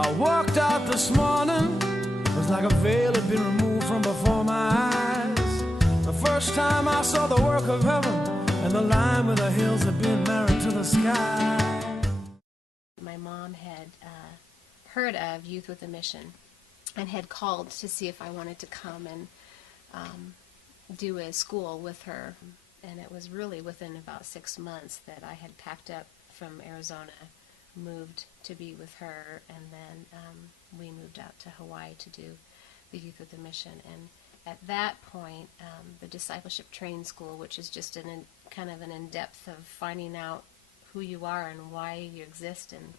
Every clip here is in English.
I walked out this morning, it was like a veil had been removed from before my eyes. The first time I saw the work of heaven, and the line where the hills had been married to the sky. My mom had heard of Youth with a Mission and had called to see if I wanted to come and do a school with her. And it was really within about 6 months that I had packed up from Arizona, moved to be with her, and then we moved out to Hawaii to do the Youth with a Mission. And at that point, the Discipleship Training School, which is just kind of an in-depth of finding out who you are and why you exist. And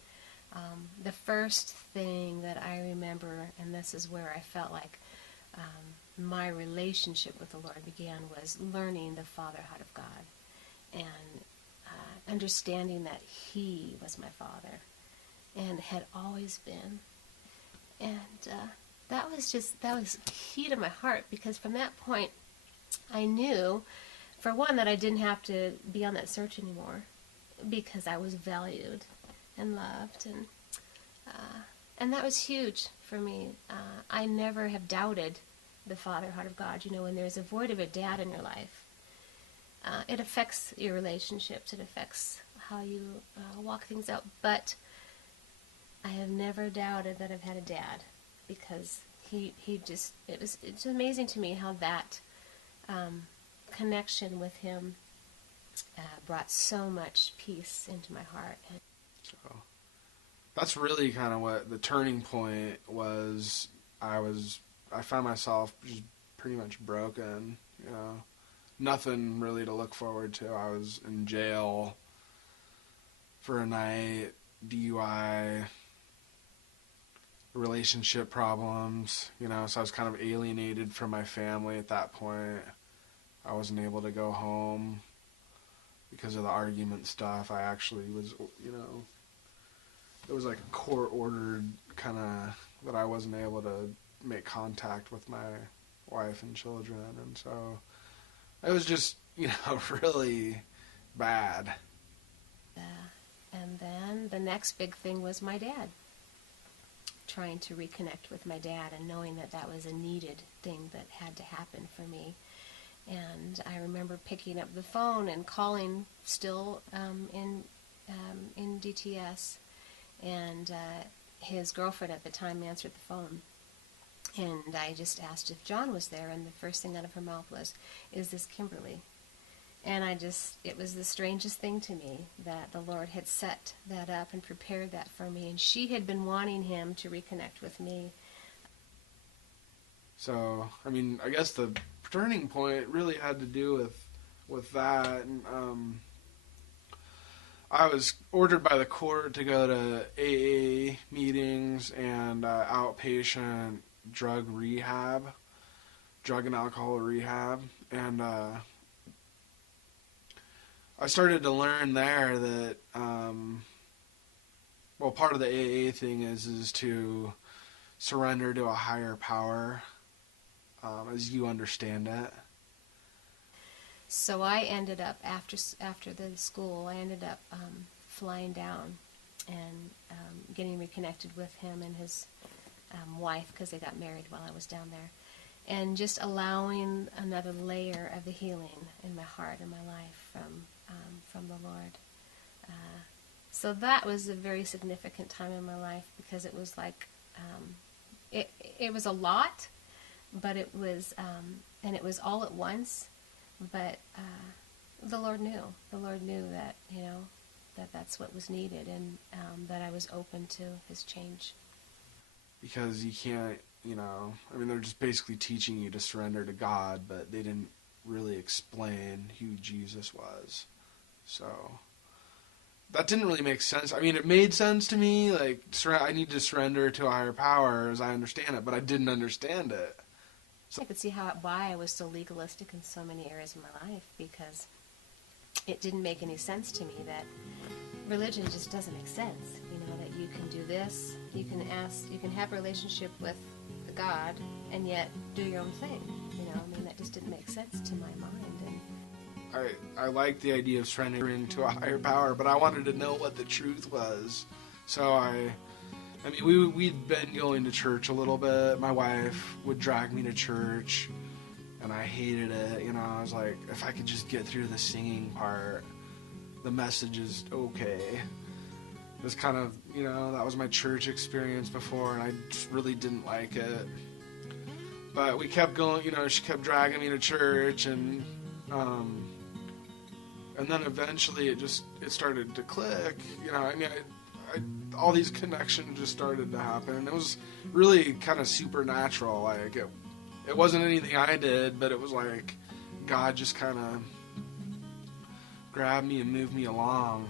the first thing that I remember, and this is where I felt like my relationship with the Lord began, was learning the fatherhood of God and understanding that He was my Father and had always been. And that was key to my heart, because from that point I knew, for one, that I didn't have to be on that search anymore, because I was valued and loved, and that was huge for me. I never have doubted the fatherhood of God. You know, when there's a void of a dad in your life, it affects your relationships, it affects how you walk things out, but I have never doubted that I've had a dad, because it's amazing to me how that connection with him brought so much peace into my heart. So that's really kind of what the turning point was. I found myself just pretty much broken, you know, nothing really to look forward to. I was in jail for a night, DUI, relationship problems, you know, so I was kind of alienated from my family at that point. I wasn't able to go home because of the argument stuff. I actually was, you know, it was like a court-ordered kind of that I wasn't able to make contact with my wife and children, and so it was just, you know, really bad. And then the next big thing was my dad. Trying to reconnect with my dad and knowing that that was a needed thing that had to happen for me. And I remember picking up the phone and calling, still in DTS, and his girlfriend at the time answered the phone. And I just asked if John was there, and the first thing out of her mouth was, "Is this Kimberly?" And it was the strangest thing to me that the Lord had set that up and prepared that for me, and she had been wanting him to reconnect with me. So, I mean, I guess the turning point really had to do with that. And, I was ordered by the court to go to AA meetings and outpatient drug and alcohol rehab, and I started to learn there that, part of the AA thing is to surrender to a higher power, as you understand it. So I ended up, after the school, I ended up flying down and getting reconnected with him and his wife, because they got married while I was down there, and just allowing another layer of the healing in my heart and my life from the Lord. So that was a very significant time in my life, because it was like, it was a lot, but it was, and it was all at once, but the Lord knew. The Lord knew that, you know, that's what was needed, and that I was open to His change. Because you can't, you know, I mean, they're just basically teaching you to surrender to God, but they didn't really explain who Jesus was. So that didn't really make sense. I mean, it made sense to me, like, I need to surrender to a higher power as I understand it, but I didn't understand it. So I could see why I was so legalistic in so many areas of my life, because it didn't make any sense to me that religion just doesn't make sense. You know, that you can do this, you can have a relationship with God, and yet do your own thing. You know, I mean, that just didn't make sense to my mind. And I liked the idea of surrendering to a higher power, but I wanted to know what the truth was. So I I mean, we'd been going to church a little bit. My wife would drag me to church, and I hated it. You know, I was like, if I could just get through the singing part, the message is okay. It was kind of, you know, that was my church experience before, and I just really didn't like it. But we kept going, you know, she kept dragging me to church, and then eventually it started to click, you know, I mean, all these connections just started to happen. It was really kind of supernatural, like, it wasn't anything I did, but it was like God just kind of grabbed me and moved me along.